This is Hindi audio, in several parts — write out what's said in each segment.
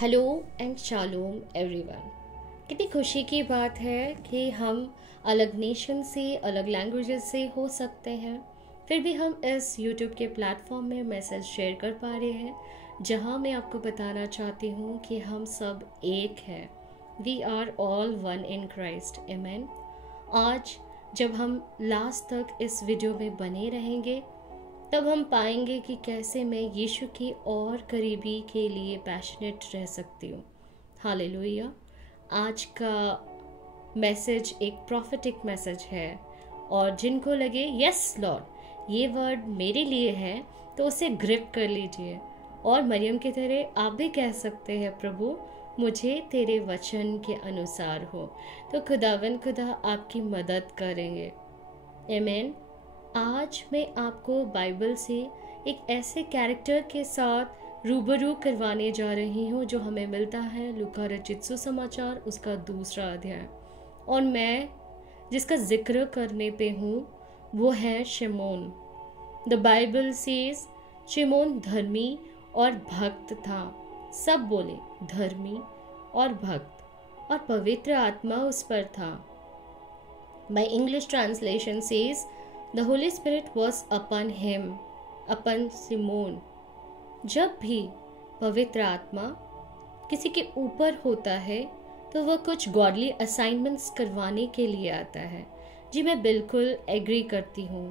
Hello and shalom everyone. कितनी खुशी की बात है कि हम अलग नेशन से, अलग लैंग्वेजेस से हो सकते हैं, फिर भी हम इस यूट्यूब के प्लेटफॉर्म में मैसेज शेयर कर पा रहे हैं, जहां मैं आपको बताना चाहती हूं कि हम सब एक हैं। We are all one in Christ, amen. आज जब हम लास्ट तक इस वीडियो में बने रहेंगे, तब हम पाएंगे कि कैसे मैं यीशु की और करीबी के लिए पैशनेट रह सकती हूँ। हालेलुया। आज का मैसेज एक प्रॉफिटिक मैसेज है, और जिनको लगे यस लॉर्ड ये वर्ड मेरे लिए है, तो उसे ग्रिप कर लीजिए और मरियम की तरह आप भी कह सकते हैं, प्रभु मुझे तेरे वचन के अनुसार हो। तो खुदा आपकी मदद करेंगे। आमीन। आज मैं आपको बाइबल से एक ऐसे कैरेक्टर के साथ रूबरू करवाने जा रही हूँ जो हमें मिलता है लूका रचित सुसमाचार उसका 2 अध्याय, और मैं जिसका जिक्र करने पे हूँ वो है शिमोन। द बाइबल सेज शिमोन धर्मी और भक्त था। सब बोले धर्मी और भक्त, और पवित्र आत्मा उस पर था। My English translation says The Holy Spirit was upon him, upon Simon। जब भी पवित्र आत्मा किसी के ऊपर होता है तो वह कुछ गॉडली असाइनमेंट्स करवाने के लिए आता है। जी, मैं बिल्कुल एग्री करती हूँ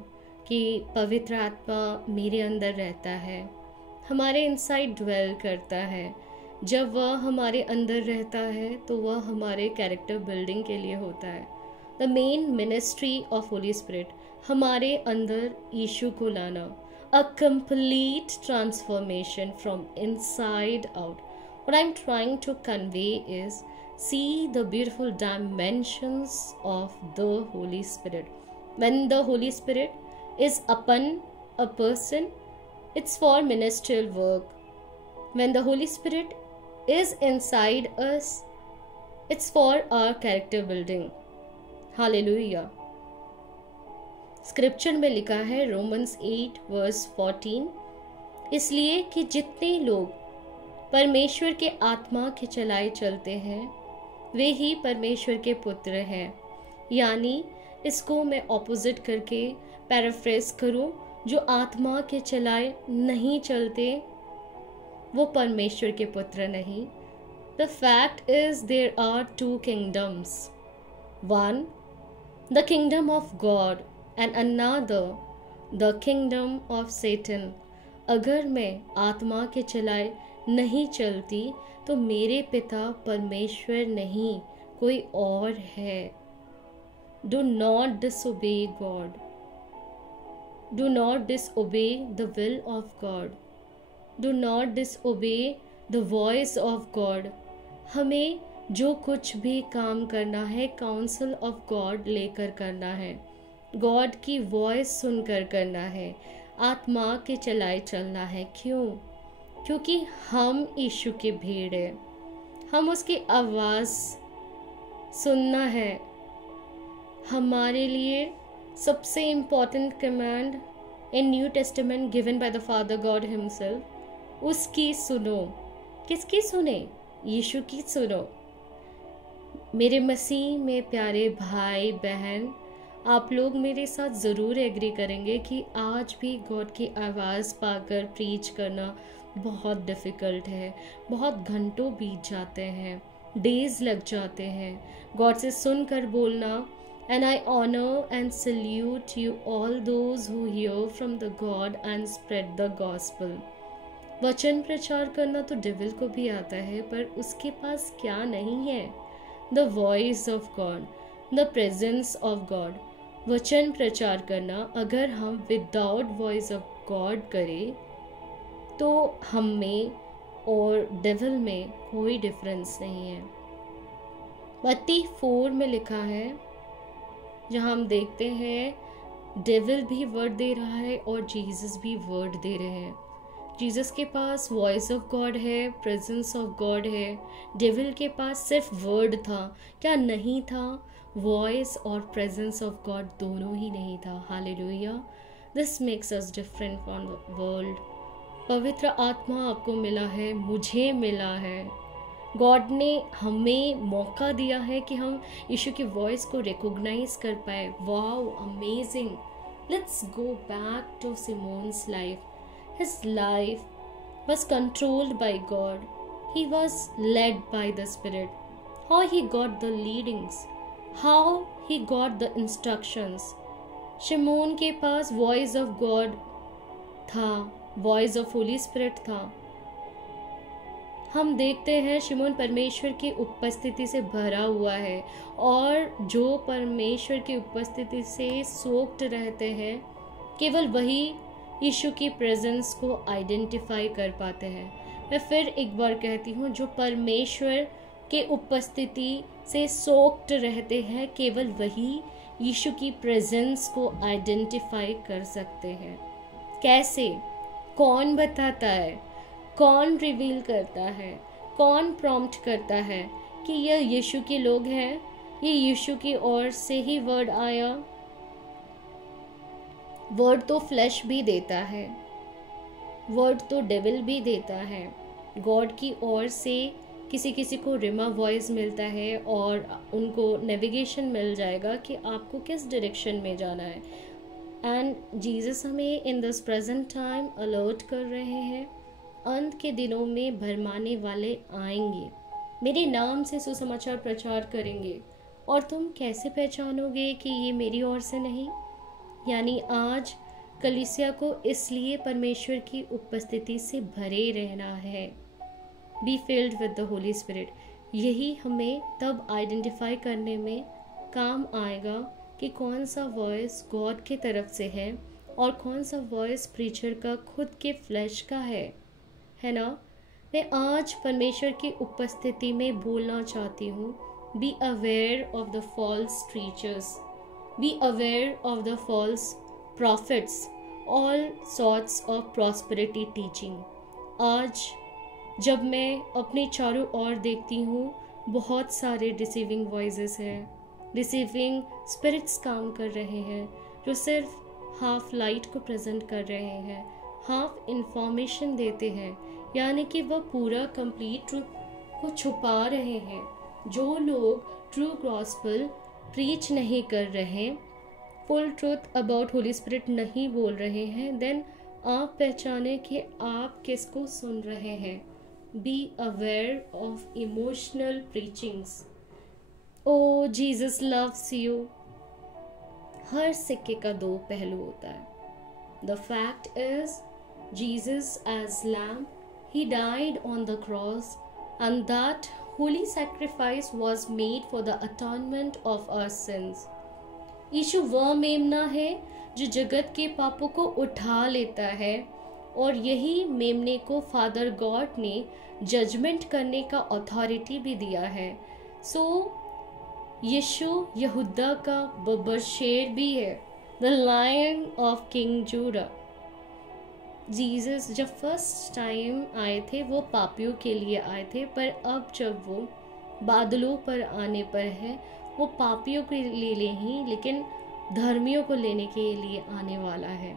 कि पवित्र आत्मा मेरे अंदर रहता है, हमारे इनसाइड ड्वेल करता है। जब वह हमारे अंदर रहता है तो वह हमारे कैरेक्टर बिल्डिंग के लिए होता है। The main ministry of Holy Spirit हमारे अंदर यीशु को लाना, a complete transformation from inside out. What I am trying to convey is see the beautiful dimensions of the Holy Spirit. When the Holy Spirit is upon a person, it's for ministerial work. When the Holy Spirit is inside us, it's for our character building. Hallelujah. Scripture में लिखा है रोमन्स 8:14, इसलिए कि जितने लोग परमेश्वर के आत्मा के चलाए चलते हैं वे ही परमेश्वर के पुत्र हैं। यानी इसको मैं ऑपोजिट करके पैराफ्रेज करूं, जो आत्मा के चलाए नहीं चलते वो परमेश्वर के पुत्र नहीं। The fact is there are 2 kingdoms, one the kingdom of God and another the kingdom of Satan। अगर मैं आत्मा के चलाए नहीं चलती तो मेरे पिता परमेश्वर नहीं कोई और है। Do not disobey God. Do not disobey the will of God. Do not disobey the voice of God। हमें जो कुछ भी काम करना है काउंसिल ऑफ गॉड लेकर करना है, गॉड की वॉइस सुनकर करना है, आत्मा के चलाए चलना है। क्यों? क्योंकि हम यीशु की भीड़ है, हम उसकी आवाज़ सुनना है। हमारे लिए सबसे important command in new testament given by the father God himself, उसकी सुनो। किसकी सुने? यीशु की सुनो। मेरे मसीह में प्यारे भाई बहन, आप लोग मेरे साथ ज़रूर एग्री करेंगे कि आज भी गॉड की आवाज़ पाकर प्रीच करना बहुत डिफ़िकल्ट है। बहुत घंटों बीत जाते हैं, डेज़ लग जाते हैं गॉड से सुनकर बोलना। And I honor and salute you all those who hear from the God and spread the gospel। वचन प्रचार करना तो डेविल को भी आता है, पर उसके पास क्या नहीं है? The voice of God, the presence of God. वचन प्रचार करना अगर हम विदाउट वॉइस ऑफ गॉड करें तो हम में और डेविल में कोई डिफरेंस नहीं है। मत्ती 4 में लिखा है, जहाँ हम देखते हैं डेविल भी वर्ड दे रहा है और जीसस भी वर्ड दे रहे हैं। जीसस के पास वॉइस ऑफ गॉड है, प्रेजेंस ऑफ गॉड है। डेविल के पास सिर्फ वर्ड था, क्या नहीं था? वॉइस और प्रेजेंस ऑफ गॉड दोनों ही नहीं था। Hallelujah. This makes us different from the world. पवित्र आत्मा आपको मिला है, मुझे मिला है, गॉड ने हमें मौका दिया है कि हम यीशु की वॉइस को रिकॉग्नाइज कर पाए। Wow, amazing. Let's go back to Simon's life. His life was controlled by God. He was led by the Spirit. How he got the leadings, how he got the instructions. शिमोन के पास वॉइस ऑफ गॉड था, वॉइस ऑफ होली स्पिरिट था। हम देखते हैं शिमोन परमेश्वर की उपस्थिति से भरा हुआ है, और जो परमेश्वर की उपस्थिति से सोक्ड रहते हैं केवल वही यीशु की प्रेजेंस को आइडेंटिफाई कर पाते हैं। मैं फिर एक बार कहती हूँ, जो परमेश्वर के उपस्थिति से सोक्ड रहते हैं केवल वही यीशु की प्रेजेंस को आइडेंटिफाई कर सकते हैं। कैसे? कौन बताता है? कौन रिवील करता है? कौन प्रॉम्प्ट करता है कि यह यीशु के लोग हैं? ये यीशु की ओर से ही वर्ड आया। वर्ड तो फ्लैश भी देता है, वर्ड तो डेविल भी देता है। गॉड की ओर से किसी किसी को रिमा वॉइस मिलता है और उनको नेविगेशन मिल जाएगा कि आपको किस डायरेक्शन में जाना है। एंड जीसस हमें in this present time alert कर रहे हैं, अंत के दिनों में भरमाने वाले आएंगे, मेरे नाम से सुसमाचार प्रचार करेंगे, और तुम कैसे पहचानोगे कि ये मेरी ओर से नहीं? यानी आज कलीसिया को इसलिए परमेश्वर की उपस्थिति से भरे रहना है। Be filled with the Holy spirit. यही हमें तब आइडेंटिफाई करने में काम आएगा कि कौन सा वॉइस गॉड की तरफ से है और कौन सा वॉइस प्रीचर का खुद के फ्लैश का है ना। मैं आज परमेश्वर की उपस्थिति में बोलना चाहती हूँ, be aware of the false teachers, be aware of the false prophets, all sorts of prosperity teaching। आज जब मैं अपने चारों ओर देखती हूँ, बहुत सारे डिसीविंग वॉइसेस हैं, डिसीविंग स्पिरिट्स काम कर रहे हैं, जो सिर्फ हाफ लाइट को प्रेजेंट कर रहे हैं, हाफ इंफॉर्मेशन देते हैं, यानी कि वह पूरा कंप्लीट ट्रूथ को छुपा रहे हैं। जो लोग ट्रू गॉस्पेल प्रीच नहीं कर रहे, full truth about Holi spirit नहीं बोल रहे हैं, देन आप पहचाने कि आप किसको सुन रहे हैं। Be aware of emotional preachings. O Jesus loves you. हर सिक्के का दो पहलू होता है। The fact is Jesus as lamb, he died on the cross, and that holy sacrifice was made for the atonement of our sins। यीशु वह मेमना है जो जगत के पापों को उठा लेता है, और यही मेमने को फादर गॉड ने जजमेंट करने का अथॉरिटी भी दिया है। सो यीशु यहूदा का बब्बर शेर भी है, the lion of king Judah. Jesus जब फर्स्ट टाइम आए थे वो पापियों के लिए आए थे, पर अब जब वो बादलों पर आने पर है, वो पापियों के लिए नहीं लेकिन धर्मियों को लेने के लिए आने वाला है।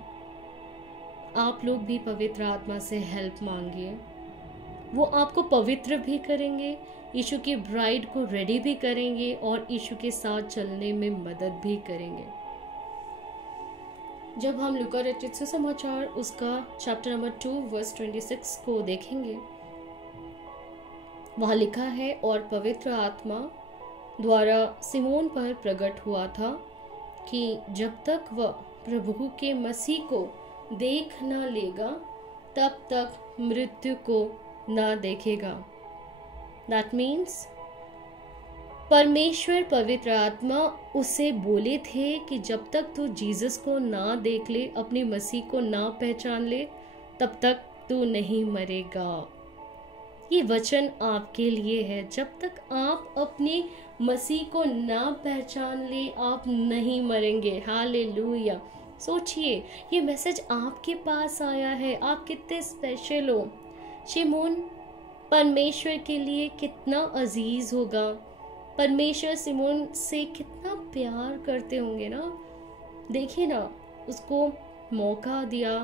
आप लोग भी पवित्र आत्मा से हेल्प मांगिए, वो आपको पवित्र भी करेंगे, यीशु की ब्राइड को रेडी भी करेंगे और यीशु के साथ चलने में मदद भी करेंगे। जब हम लूका रचित सुसमाचार उसका चैप्टर नंबर 2 वर्स 26 को देखेंगे, वहाँ लिखा है, और पवित्र आत्मा द्वारा सिमोन पर प्रकट हुआ था कि जब तक वह प्रभु के मसीह को देख न लेगा तब तक मृत्यु को न देखेगा। दैट मीन्स परमेश्वर पवित्र आत्मा उसे बोले थे कि जब तक तू जीसस को ना देख ले, अपनी मसीह को ना पहचान ले, तब तक तू नहीं मरेगा। ये वचन आपके लिए है। जब तक आप अपने मसीह को ना पहचान ले, आप नहीं मरेंगे। हालेलुया। सोचिए, ये मैसेज आपके पास आया है, आप कितने स्पेशल हो। शिमोन परमेश्वर के लिए कितना अजीज होगा, परमेश्वर सिमोन से कितना प्यार करते होंगे ना। देखिए ना, उसको मौका दिया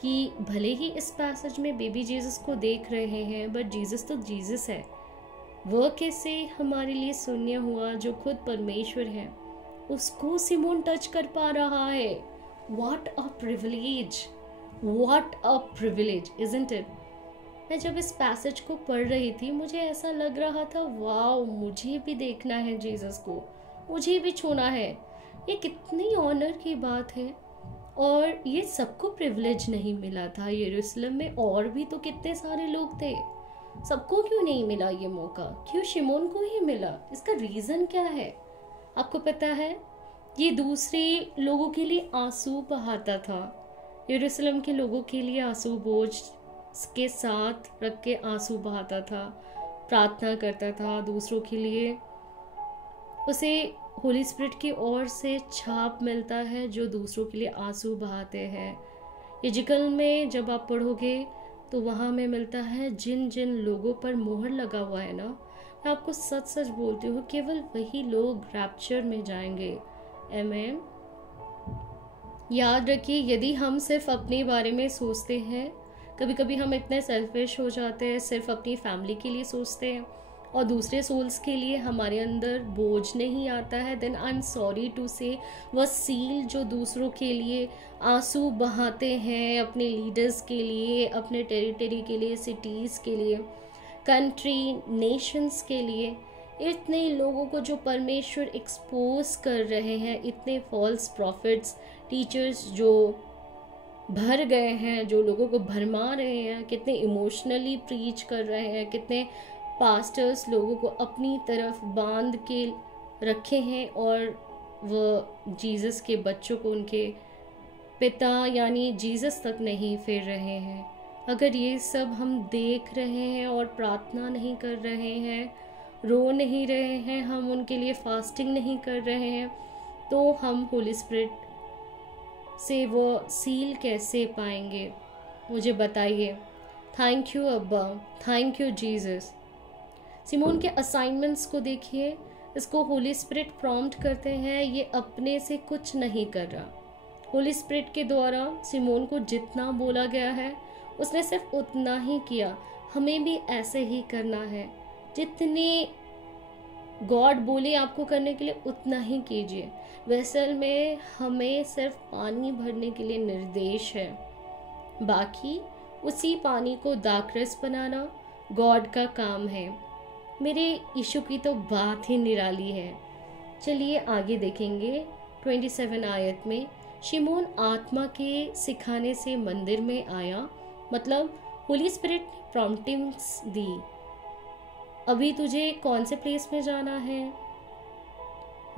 कि भले ही इस पैसेज में बेबी जीसस को देख रहे हैं, बट जीसस तो जीसस है। वह कैसे हमारे लिए शून्य हुआ जो खुद परमेश्वर है, उसको सिमोन टच कर पा रहा है। What a privilege, what a privilege, isn't it? मैं जब इस पैसेज को पढ़ रही थी मुझे ऐसा लग रहा था, वाओ, मुझे भी देखना है जीसस को, मुझे भी छूना है। ये कितनी ऑनर की बात है। और ये सबको प्रिविलेज नहीं मिला था। यरूशलेम में और भी तो कितने सारे लोग थे, सबको क्यों नहीं मिला ये मौका? क्यों शिमोन को ही मिला? इसका रीज़न क्या है? आपको पता है, ये दूसरे लोगों के लिए आंसू बहाता था। यरूशलेम के लोगों के लिए आंसू बोझ के साथ रख के आंसू बहाता था, प्रार्थना करता था दूसरों के लिए। उसे होली स्पिरिट की ओर से छाप मिलता है जो दूसरों के लिए आंसू बहाते हैं। यजिकल में जब आप पढ़ोगे तो वहाँ में मिलता है जिन जिन लोगों पर मोहर लगा हुआ है ना, मैं आपको सच सच बोलती हूँ, केवल वही लोग रैप्चर में जाएंगे। आमीन। याद रखिए, यदि हम सिर्फ अपने बारे में सोचते हैं, कभी कभी हम इतने सेल्फिश हो जाते हैं, सिर्फ अपनी फैमिली के लिए सोचते हैं और दूसरे सोल्स के लिए हमारे अंदर बोझ नहीं आता है, then I am sorry to say वह सील जो दूसरों के लिए आंसू बहाते हैं, अपने लीडर्स के लिए, अपने टेरिटरी के लिए, सिटीज़ के लिए, कंट्री, नेशंस के लिए, इतने लोगों को जो परमेश्वर एक्सपोज कर रहे हैं, इतने फॉल्स प्रॉफिट्स, टीचर्स जो भर गए हैं, जो लोगों को भरमा रहे हैं, कितने इमोशनली प्रीच कर रहे हैं, कितने पास्टर्स लोगों को अपनी तरफ बांध के रखे हैं और वह जीसस के बच्चों को उनके पिता यानी जीसस तक नहीं फेर रहे हैं। अगर ये सब हम देख रहे हैं और प्रार्थना नहीं कर रहे हैं, रो नहीं रहे हैं, हम उनके लिए फास्टिंग नहीं कर रहे हैं, तो हम होली स्पिरिट से वो सील कैसे पाएंगे? मुझे बताइए। थैंक यू अब्बा, थैंक यू जीसस। सिमोन के असाइनमेंट्स को देखिए, इसको होली स्पिरिट प्रॉम्प्ट करते हैं, ये अपने से कुछ नहीं कर रहा। होली स्पिरिट के द्वारा सिमोन को जितना बोला गया है उसने सिर्फ उतना ही किया। हमें भी ऐसे ही करना है, जितने गॉड बोले आपको करने के लिए उतना ही कीजिए। वेसल में हमें सिर्फ पानी भरने के लिए निर्देश है, बाकी उसी पानी को दाखरस बनाना गॉड का काम है। मेरे यीशु की तो बात ही निराली है। चलिए आगे देखेंगे 27 आयत में, शिमोन आत्मा के सिखाने से मंदिर में आया, मतलब होली स्पिरिट ने प्रॉम्प्टिंग्स दी। अभी तुझे कौन से प्लेस में जाना है?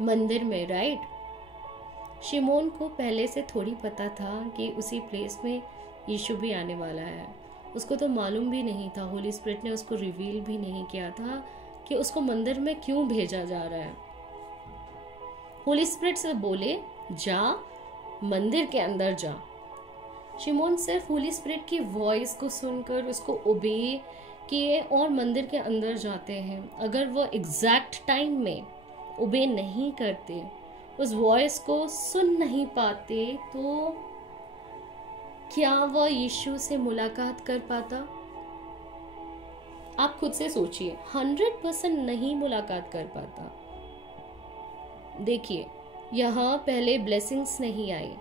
मंदिर में, राइट? शिमोन को पहले से थोड़ी पता था कि उसी प्लेस में यीशु भी आने वाला है। उसको तो मालूम भी नहीं था, होली स्पिरिट ने उसको रिवील भी नहीं किया था कि उसको मंदिर में क्यों भेजा जा रहा है। होली स्पिरिट से बोले, जा मंदिर के अंदर जा। शिमोन सिर्फ होली स्पिरिट की वॉइस को सुनकर उसको ओबे किए और मंदिर के अंदर जाते हैं। अगर वो एग्जैक्ट टाइम में ओबे नहीं करते, उस वॉइस को सुन नहीं पाते, तो क्या वह यीशु से मुलाकात कर पाता? आप खुद से सोचिए, 100% नहीं मुलाकात कर पाता। देखिए, यहाँ पहले ब्लेसिंग्स नहीं आई,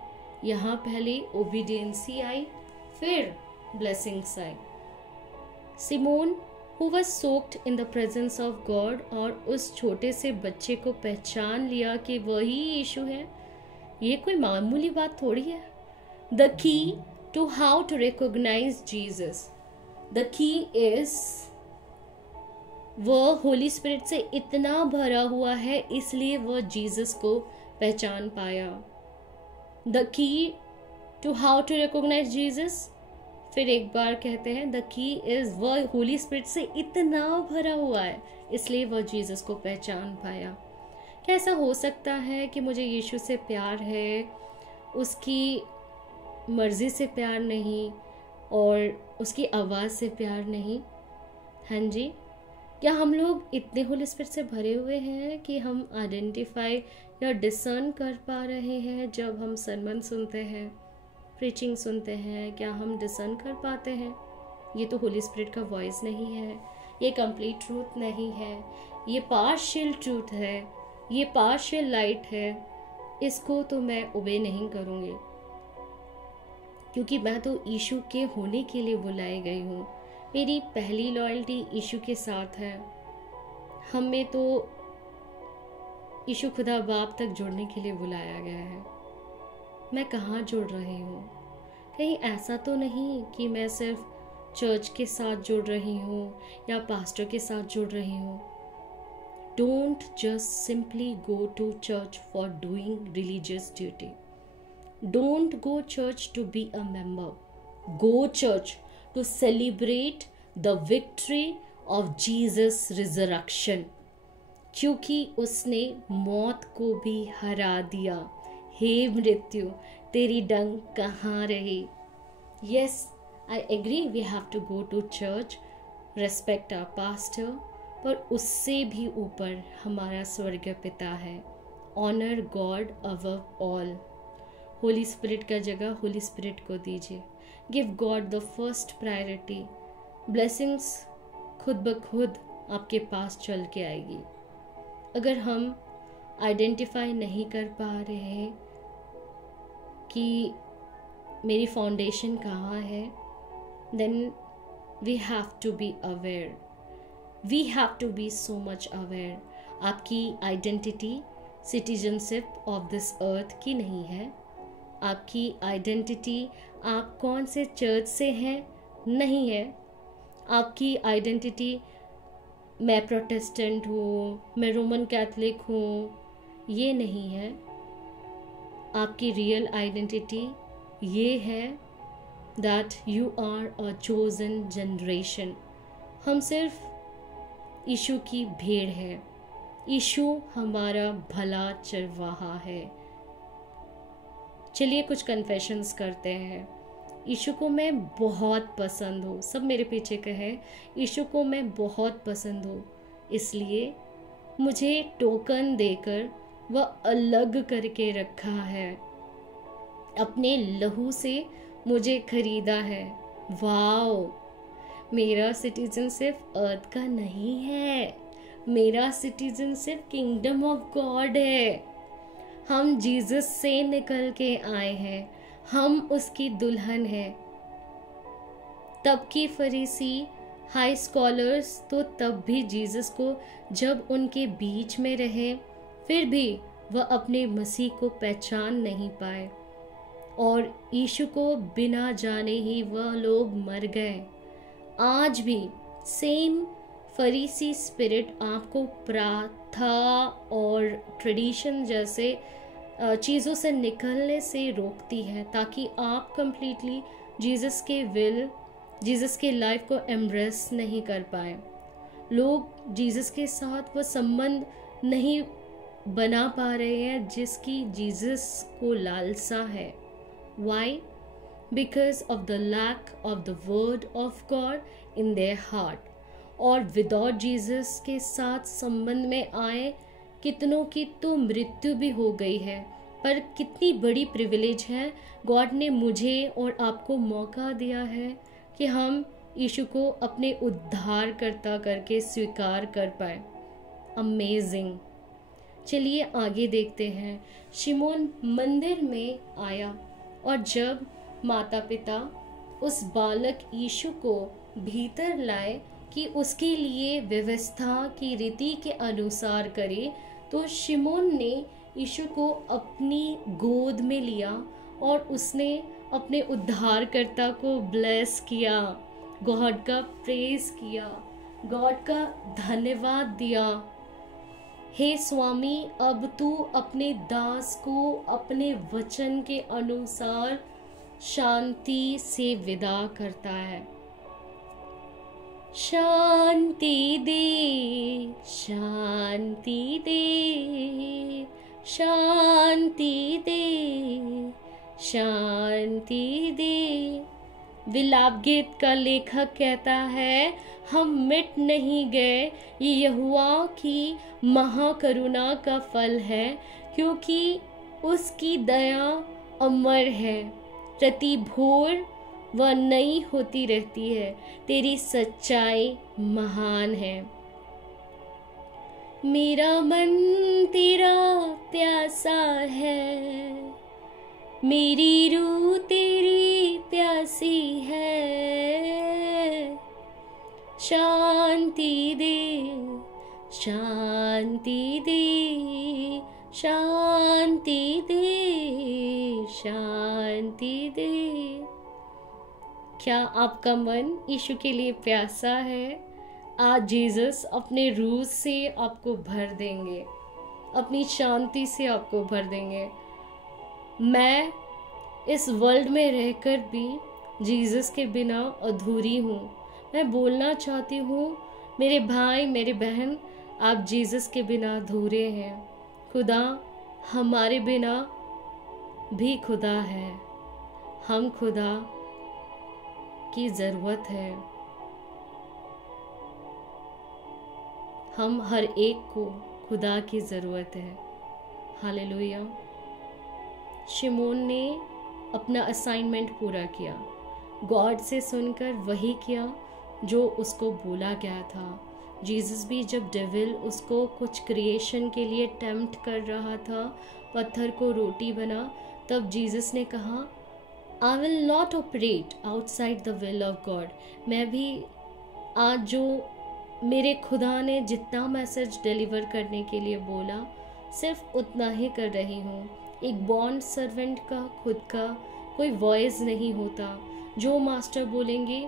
यहाँ पहले ओबीडियंसी आई, फिर ब्लेसिंग्स आई। Simon who was soaked in the presence of God और उस छोटे से बच्चे को पहचान लिया कि वही यीशु है, ये कोई मामूली बात थोड़ी है। The key to how to recognize Jesus, the key is वह होली स्पिरिट से इतना भरा हुआ है, इसलिए वह जीसस को पहचान पाया। The key to how to recognize Jesus, फिर एक बार कहते हैं, द की इज, वह होली स्पिरिट से इतना भरा हुआ है, इसलिए वह जीसस को पहचान पाया। क्या ऐसा हो सकता है कि मुझे यीशु से प्यार है, उसकी मर्जी से प्यार नहीं और उसकी आवाज़ से प्यार नहीं? हाँ जी, क्या हम लोग इतने होली स्पिरिट से भरे हुए हैं कि हम आइडेंटिफाई या डिसर्न कर पा रहे हैं? जब हम सरमन सुनते हैं, प्रीचिंग सुनते हैं, क्या हम डिसर्न कर पाते हैं ये तो होली स्पिरिट का वॉइस नहीं है, ये कंप्लीट ट्रूथ नहीं है, ये पार्शियल ट्रूथ है, ये पार्शियल लाइट है, इसको तो मैं ओबे नहीं करूँगी, क्योंकि मैं तो यीशु के होने के लिए बुलाई गई हूँ। मेरी पहली लॉयल्टी यीशु के साथ है। हमें तो यीशु खुदा बाप तक जुड़ने के लिए बुलाया गया है। मैं कहाँ जुड़ रही हूँ? कहीं ऐसा तो नहीं कि मैं सिर्फ चर्च के साथ जुड़ रही हूँ या पास्टर के साथ जुड़ रही हूँ। Don't just simply go to church for doing religious duty. Don't go church to be a member. Go church to celebrate the victory of Jesus' resurrection. क्योंकि उसने मौत को भी हरा दिया। हे मृत्यु, तेरी डंक कहाँ रही? Yes, I agree we have to go to church, respect our pastor, पर उससे भी ऊपर हमारा स्वर्गीय पिता है। Honor God above all. Holi spirit का जगह होली स्पिरिट को दीजिए। Give God the first priority. Blessings खुद ब खुद आपके पास चल के आएगी। अगर हम आइडेंटिफाई नहीं कर पा रहे हैं कि मेरी फाउंडेशन कहाँ है, then we have to be aware, we have to be so much aware. आपकी identity citizenship of this earth की नहीं है। आपकी आइडेंटिटी आप कौन से चर्च से हैं नहीं है। आपकी आइडेंटिटी मैं प्रोटेस्टेंट हूँ, मैं रोमन कैथलिक हूँ, ये नहीं है। आपकी रियल आइडेंटिटी ये है that you are a chosen generation. हम सिर्फ यीशु की भेड़ है। यीशु हमारा भला चरवाहा है। चलिए कुछ कन्फेशंस करते हैं। यीशु को मैं बहुत पसंद हूँ। सब मेरे पीछे कहे, यीशु को मैं बहुत पसंद हूँ, इसलिए मुझे टोकन देकर वह अलग करके रखा है। अपने लहू से मुझे खरीदा है। वाओ, मेरा सिटीजनशिप अर्थ का नहीं है, मेरा सिटीजनशिप किंगडम ऑफ गॉड है। हम जीसस से निकल के आए हैं, हम उसकी दुल्हन हैं। तब की फरीसी हाई स्कॉलर्स तो तब भी जीसस को जब उनके बीच में रहे, फिर भी वह अपने मसीह को पहचान नहीं पाए और यीशु को बिना जाने ही वह लोग मर गए। आज भी सेम फरीसी स्पिरिट आपको प्रार्था और ट्रेडिशन जैसे चीज़ों से निकलने से रोकती है, ताकि आप कंप्लीटली जीसस के विल, जीसस के लाइफ को एम्ब्रेस नहीं कर पाए। लोग जीसस के साथ वो संबंध नहीं बना पा रहे हैं जिसकी जीसस को लालसा है। Why? Because of the lack of the word of God in their heart. और विदाउट जीसस के साथ संबंध में आए कितनों की तो मृत्यु भी हो गई है। पर कितनी बड़ी प्रिविलेज है, गॉड ने मुझे और आपको मौका दिया है कि हम यीशु को अपने उद्धारकर्ता करके स्वीकार कर पाए। अमेजिंग। चलिए आगे देखते हैं। शिमोन मंदिर में आया और जब माता पिता उस बालक यीशु को भीतर लाए कि उसके लिए व्यवस्था की रीति के अनुसार करे, तो शिमोन ने यीशु को अपनी गोद में लिया और उसने अपने उद्धारकर्ता को ब्लेस किया, गॉड का प्रेज किया, गॉड का धन्यवाद दिया। हे स्वामी, अब तू अपने दास को अपने वचन के अनुसार शांति से विदा करता है। शांति दे, शांति दे, शांति दे, शांति दे। विलाप गीत का लेखक कहता है, हम मिट नहीं गए, ये यहोवा की महाकरुणा का फल है, क्योंकि उसकी दया अमर है। प्रति भोर वह नई होती रहती है। तेरी सच्चाई महान है। मेरा मन तेरा प्यासा है, मेरी रूह तेरी प्यासी है। शांति दे, शांति दे, शांति दे, शांति दे। क्या आपका मन यीशु के लिए प्यासा है? आज जीसस अपने रूह से आपको भर देंगे, अपनी शांति से आपको भर देंगे। मैं इस वर्ल्ड में रहकर भी जीसस के बिना अधूरी हूँ। मैं बोलना चाहती हूँ, मेरे भाई मेरे बहन, आप जीसस के बिना अधूरे हैं। खुदा हमारे बिना भी खुदा है। हम खुदा की ज़रूरत है। हम हर एक को खुदा की ज़रूरत है। हालेलुया। शिमोन ने अपना असाइनमेंट पूरा किया, गॉड से सुनकर वही किया जो उसको बोला गया था। जीसस भी जब डेविल उसको कुछ क्रिएशन के लिए टेम्प्ट कर रहा था, पत्थर को रोटी बना, तब जीसस ने कहा, I will not operate outside the will of God. मैं भी आज जो मेरे खुदा ने जितना मैसेज डिलीवर करने के लिए बोला, सिर्फ उतना ही कर रही हूँ। एक बॉन्ड सर्वेंट का खुद का कोई वॉइस नहीं होता। जो मास्टर बोलेंगे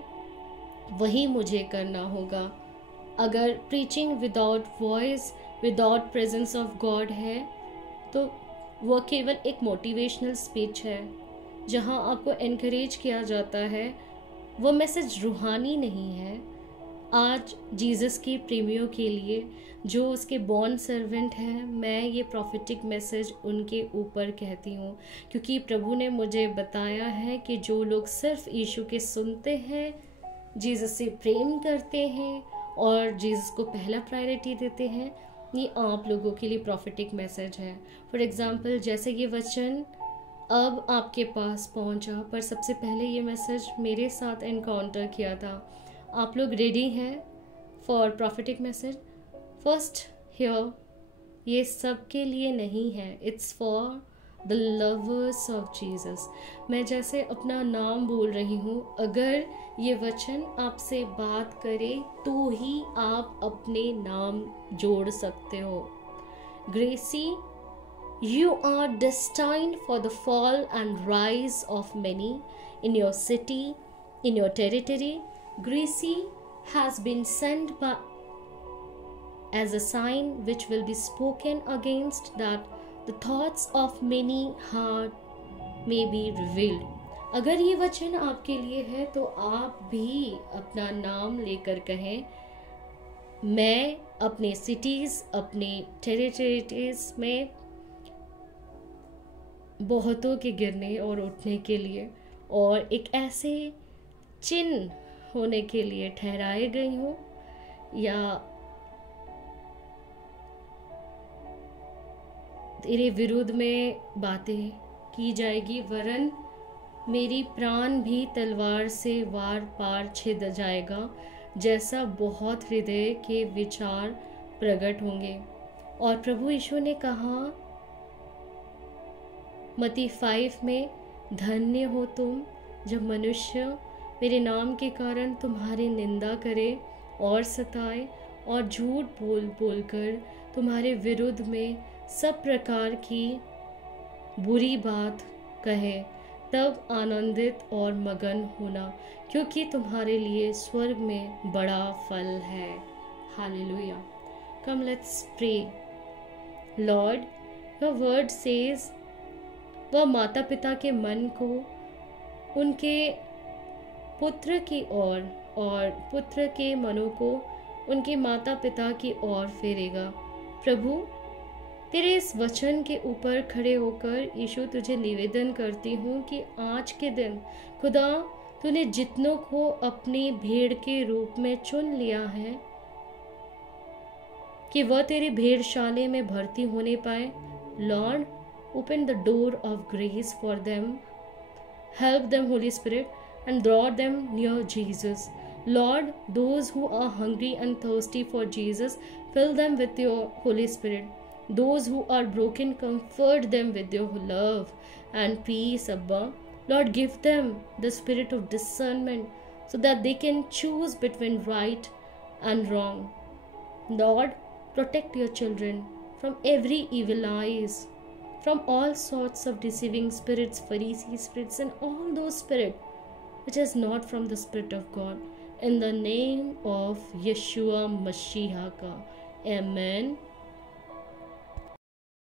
वही मुझे करना होगा। अगर preaching without voice, without presence of God है, तो वह केवल एक मोटिवेशनल स्पीच है जहां आपको एनकरेज किया जाता है। वह मैसेज रूहानी नहीं है। आज जीसस की प्रेमियों के लिए जो उसके बॉन्ड सर्वेंट हैं, मैं ये प्रॉफिटिक मैसेज उनके ऊपर कहती हूँ, क्योंकि प्रभु ने मुझे बताया है कि जो लोग सिर्फ यीशु के सुनते हैं, जीसस से प्रेम करते हैं और जीसस को पहला प्रायोरिटी देते हैं, ये आप लोगों के लिए प्रॉफिटिक मैसेज है। फॉर एग्जाम्पल, जैसे ये वचन अब आपके पास पहुंचा, पर सबसे पहले ये मैसेज मेरे साथ एनकाउंटर किया था। आप लोग रेडी हैं for prophetic message? First here, ये सबके लिए नहीं है, it's for the lovers of Jesus. मैं जैसे अपना नाम बोल रही हूँ, अगर ये वचन आपसे बात करे तो ही आप अपने नाम जोड़ सकते हो। Gracy, you are destined for the fall and rise of many in your city, in your territory. Gracie has been sent by as a sign which will be spoken against, that the thoughts of many heart may be revealed. अगर ये वचन आपके लिए है तो आप भी अपना नाम लेकर कहें, मैं अपने सिटीज, अपने टेरिटरीज में बहुतों के गिरने और उठने के लिए और एक ऐसे चिन्ह होने के लिए ठहराए गई हूँ, या तेरे विरुद्ध में बातें की जाएगी, वरन मेरी प्राण भी तलवार से वार पार छिद जाएगा, जैसा बहुत हृदय के विचार प्रकट होंगे। और प्रभु यीशु ने कहा मत्ती 5 में, धन्य हो तुम जब मनुष्य मेरे नाम के कारण तुम्हारी निंदा करे और सताए और झूठ बोल बोल कर तुम्हारे विरुद्ध में सब प्रकार की बुरी बात कहे, तब आनंदित और मगन होना, क्योंकि तुम्हारे लिए स्वर्ग में बड़ा फल है। Hallelujah. Come let's pray. Lord, your word says, वह माता पिता के मन को उनके पुत्र की ओर और पुत्र के मनों को उनके माता पिता की ओर फेरेगा। प्रभु, तेरे इस वचन के ऊपर खड़े होकर यीशु तुझे निवेदन करती हूँ कि आज के दिन खुदा, तूने जितनों को अपनी भेड़ के रूप में चुन लिया है कि वह तेरे भेड़शाले में भर्ती होने पाए, Lord, open the door of grace for them. Help them, Holy Spirit, and draw them near Jesus. Lord, those who are hungry and thirsty for Jesus, fill them with your Holy Spirit. Those who are broken, comfort them with your love and peace, Abba. Lord, give them the spirit of discernment so that they can choose between right and wrong. Lord, protect your children from every evil eyes, from all sorts of deceiving spirits, Pharisee spirits, and all those spirits which is not from the Spirit of God. In the name of Yeshua Mashiach. Amen.